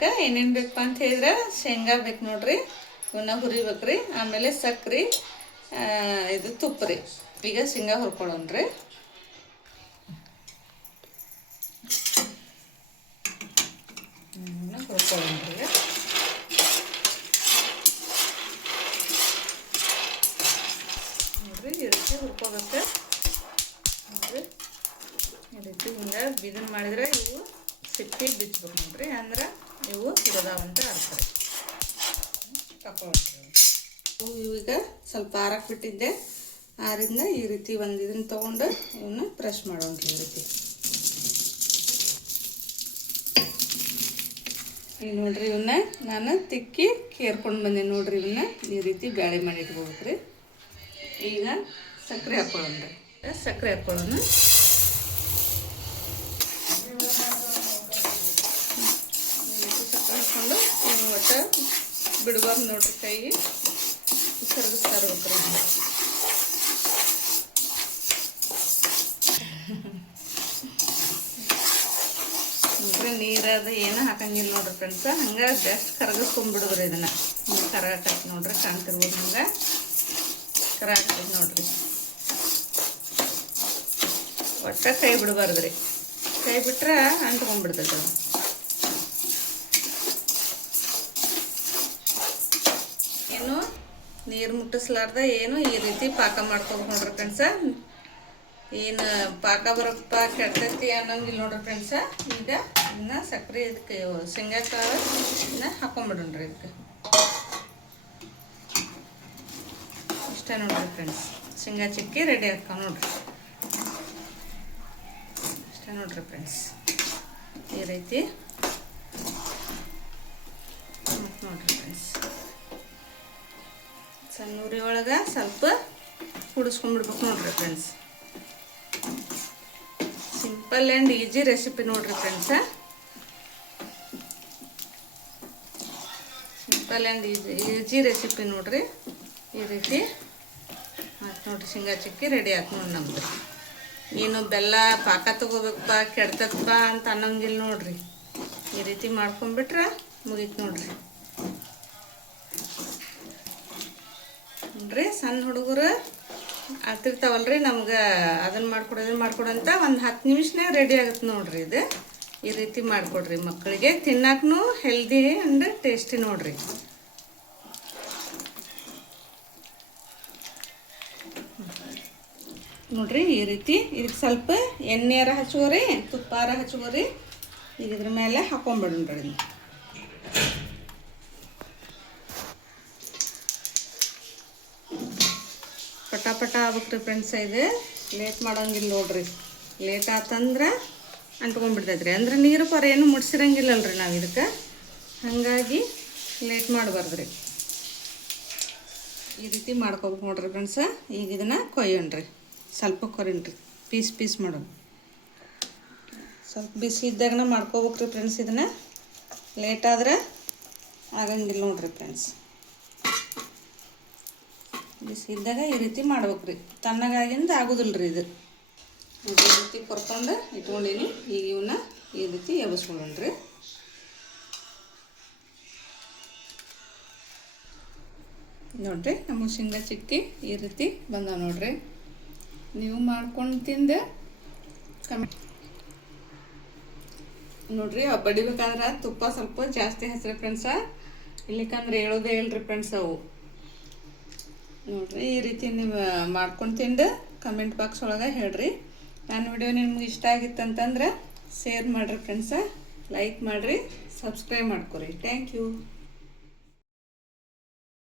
ಮಾಡೋಕೆ ಏನೇನು ಬೇಕಪ್ಪ ಅಂತ ಹೇಳಿದ್ರೆ ಶೇಂಗಾ ಬೇಕು ನೋಡ್ರಿ, ಇವನ್ನ ಹುರಿಬೇಕ್ರಿ. ಆಮೇಲೆ ಸಕ್ರೆ, ಇದು ತುಪ್ಪ ರೀ. ಈಗ ಶೇಂಗಾ ಹುರ್ಕೊಳ್ಳೋಣ್ರಿ. ಹುರ್ಕೊಳ್ಳೋಣ್ರಿ. ನೋಡ್ರಿ ಈ ರೀತಿ ಹುರ್ಕೋಬೇಕು ನೋಡ್ರಿ. ಈ ರೀತಿ ಹಿಂಗೆ ಇದನ್ನು ಮಾಡಿದ್ರೆ ಇವು ಸಿಪ್ಪಿ ಬಿಚ್ಚಬೇಕು ನೋಡ್ರಿ, ಅಂದ್ರೆ ಇವು ಹುರಿದಾವಂತ ಅರ್ಥ ರೀ. ತಗೊಳ್ತೀವಿ. ಈಗ ಸ್ವಲ್ಪ ಆರಕ್ಕೆ ಬಿಟ್ಟಿದ್ದೆ, ಆರಿಂದ ಈ ರೀತಿ ಒಂದು ಇದನ್ನು ತೊಗೊಂಡು ಇವನ್ನ ಬ್ರಷ್ ಮಾಡೋಣ ಈ ರೀತಿ. ಈಗ ನೋಡ್ರಿ ಇವನ್ನ ನಾನು ತಿಕ್ಕಿ ಕೇರ್ಕೊಂಡು ಬಂದೆ ನೋಡ್ರಿ. ಇವನ್ನ ಈ ರೀತಿ ಬ್ಯಾಳೆ ಮಾಡಿ ಇಟ್ಕೋಬೇಕ್ರಿ. ಈಗ ಸಕ್ಕರೆ ಹಾಕ್ಕೊಳ್ಳೋಣ. ಸಕ್ಕರೆ ಹಾಕ್ಕೊಳ್ಳೋಣ. ಸಕ್ಕರೆ ಹಾಕ್ಕೊಂಡು ಒಟ್ಟು ಬಿಡಬಾರ್ದು ನೋಡ್ರಿ, ಕೈ ಸರಗಿಸ್ತಾ ಇರ್ಬೇಕ್ರಿ. ನೋಡ್ರಿ ನೀರದ ಏನು ಹಾಕಂಗಿಲ್ಲ ನೋಡ್ರಿ ಫ್ರೆಂಡ್ಸ. ಹಂಗೆ ಜಸ್ಟ್ ಕರಗಿಸ್ಕೊಂಡ್ಬಿಡುದ್ರಿ. ಇದನ್ನು ಕರಗಕ್ಕೆ ನೋಡ್ರಿ, ಕಾಣ್ತಿರ್ಬೋದು ಹಂಗೆ ಕರಾಗ್ತದೆ ನೋಡ್ರಿ. ಒಟ್ಟ ಕೈ ಬಿಡಬಾರ್ದು ರೀ, ಕೈ ಬಿಟ್ರೆ ಅಂಟ್ಕೊಂಡ್ಬಿಡ್ತೈತೆ ಅದು. ಏನು ನೀರು ಮುಟ್ಟಿಸ್ಲಾರ್ದ ಏನು ಈ ರೀತಿ ಪಾಕ ಮಾಡ್ಕೊಬೇಕು ನೋಡ್ರಿ ಫ್ರೆಂಡ್ಸ. ಏನು ಪಾಕ ಬರಪ್ಪ ಕೆಡ್ತೈತಿ ಅನ್ನೋಂಗಿಲ್ಲ ನೋಡ್ರಿ ಫ್ರೆಂಡ್ಸ. ಈಗ ಇನ್ನು ಸಕ್ಕರೆ ಇದಕ್ಕೆ ಶೇಂಗಾಕಾಳು ಇನ್ನು ಹಾಕೊಂಡ್ಬಿಡೋಣ್ರಿ. ಇದಕ್ಕೆ ಇಷ್ಟ ನೋಡ್ರಿ ಫ್ರೆಂಡ್ಸ್. ಶೇಂಗಾ ಚಿಕ್ಕಿ ರೆಡಿ ಹಾಕೋ ನೋಡ್ರಿ. ಇಷ್ಟ ನೋಡ್ರಿ ಫ್ರೆಂಡ್ಸ್. ಈ ರೀತಿ ನೋಡ್ರಿ ಫ್ರೆಂಡ್ಸ್. ಸಣ್ಣ ಉರಿ ಒಳಗೆ ಸ್ವಲ್ಪ ಕುಡಿಸ್ಕೊಂಡ್ಬಿಡ್ಬೇಕು ನೋಡ್ರಿ friends. Simple and easy recipe ನೋಡ್ರಿ friends. Simple and easy recipe ನೋಡ್ರಿ. ಈ ರೀತಿ ಆಯ್ತು ನೋಡ್ರಿ. ಶೇಂಗಾ ಚಿಕ್ಕಿ ರೆಡಿ ಆಯ್ತು ನೋಡಿ ನಮ್ದು. ಏನು ಬೆಲ್ಲ ಪಾಕ ತಗೋಬೇಕಪ್ಪ ಕೆಡ್ತದಪ್ಪ ಅಂತ ಅನ್ನೋಂಗಿಲ್ಲ ನೋಡ್ರಿ. ಈ ರೀತಿ ಮಾಡ್ಕೊಂಡ್ಬಿಟ್ರೆ ಮುಗೀತು ನೋಡ್ರಿ. ನೋಡ್ರಿ ಸಣ್ಣ ಹುಡುಗರು ಆಗ್ತಿರ್ತಾವಲ್ರಿ, ನಮ್ಗೆ ಅದನ್ನು ಮಾಡ್ಕೊಡು ಇದನ್ನು ಮಾಡ್ಕೊಡು ಅಂತ ಒಂದು 10 ನಿಮಿಷನಾಗ ರೆಡಿ ಆಗುತ್ತೆ ನೋಡ್ರಿ. ಇದು ಈ ರೀತಿ ಮಾಡಿಕೊಡ್ರಿ ಮಕ್ಕಳಿಗೆ. ತಿನ್ನಕ್ಕೂ ಹೆಲ್ದಿ ಆ್ಯಂಡ್ ಟೇಸ್ಟಿ ನೋಡ್ರಿ. ನೋಡ್ರಿ ಈ ರೀತಿ ಇದಕ್ಕೆ ಸ್ವಲ್ಪ ಎಣ್ಣೆಯಾರ ಹಚ್ಕೋರಿ, ತುಪ್ಪಾರ ಹಚ್ಕೋರಿ. ಈಗ ಇದ್ರ ಮೇಲೆ ಹಾಕೊಂಡ್ಬಿಡ್ರಿ. ಪಟ ಆಗ್ಬೇಕ್ರಿ ಫ್ರೆಂಡ್ಸ. ಇದು ಲೇಟ್ ಮಾಡೋಂಗಿಲ್ಲ ನೋಡ್ರಿ. ಲೇಟ್ ಆತಂದ್ರೆ ಅಂಟ್ಕೊಂಡ್ಬಿಡ್ತೈತ್ರಿ. ಅಂದ್ರೆ ನೀರು ಪರ ಏನು ಮುಡ್ಸಿರಂಗಿಲ್ಲಲ್ರಿ ನಾವು ಇದಕ್ಕೆ, ಹಾಗಾಗಿ ಲೇಟ್ ಮಾಡಬಾರ್ದ್ರಿ. ಈ ರೀತಿ ಮಾಡ್ಕೋಬೇಕು ನೋಡ್ರಿ ಫ್ರೆಂಡ್ಸ. ಈಗ ಇದನ್ನು ಕೊಯ್ಯೋಣ್ರಿ. ಸ್ವಲ್ಪ ಕೊರಿನ್ರಿ, ಪೀಸ್ ಮಾಡೋಣ. ಸ್ವಲ್ಪ ಬಿಸಿ ಇದ್ದಾಗನ ಮಾಡ್ಕೋಬೇಕ್ರಿ ಫ್ರೆಂಡ್ಸ್. ಇದನ್ನು ಲೇಟ್ ಆದ್ರೆ ಆಗಂಗಿಲ್ಲ ನೋಡ್ರಿ ಫ್ರೆಂಡ್ಸ್. ಬಿಸಿ ಇದ್ದಾಗ ಈ ರೀತಿ ಮಾಡ್ಬೇಕ್ರಿ. ತಣ್ಣಗಾಗಿಂದ ಆಗೋದಿಲ್ಲ ರೀ ಇದು. ಈ ರೀತಿ ಕೊರ್ಕೊಂಡು ಇಟ್ಕೊಂಡೀನಿ. ಈಗ ಇವನ್ನ ಈ ರೀತಿ ಎಬ್ಬಿಸ್ಕೊಳ್ಳೋಣ್ರಿ. ನೋಡ್ರಿ ನಮ್ಮ ಶೇಂಗಾ ಚಿಕ್ಕಿ ಈ ರೀತಿ ಬಂದ ನೋಡ್ರಿ. ನೀವು ಮಾಡ್ಕೊಂಡು ತಿಂದು ಕಮೆಂಟ್ ನೋಡ್ರಿ. ಬಡಿಬೇಕಾದ್ರೆ ತುಪ್ಪ ಸ್ವಲ್ಪ ಜಾಸ್ತಿ ಹಚ್ರಿ ಫ್ರೆಂಡ್ಸ, ಇಲ್ಲಿಕಂದ್ರೆ ಹೇಳೋದೇ ಇಲ್ರಿ ಫ್ರೆಂಡ್ಸ್ ಅವು. ನೋಡ್ರಿ ಈ ರೀತಿ ನೀವು ಮಾಡ್ಕೊಂಡು ತಿಂದು ಕಮೆಂಟ್ ಬಾಕ್ಸ್ ಒಳಗೆ ಹೇಳ್ರಿ. ನನ್ನ ವಿಡಿಯೋ ನಿಮ್ಗೆ ಇಷ್ಟ ಆಗಿತ್ತಂತಂದ್ರೆ ಶೇರ್ ಮಾಡಿರಿ ಫ್ರೆಂಡ್ಸ, ಲೈಕ್ ಮಾಡಿರಿ, ಸಬ್ಸ್ಕ್ರೈಬ್ ಮಾಡ್ಕೊರಿ. Thank you.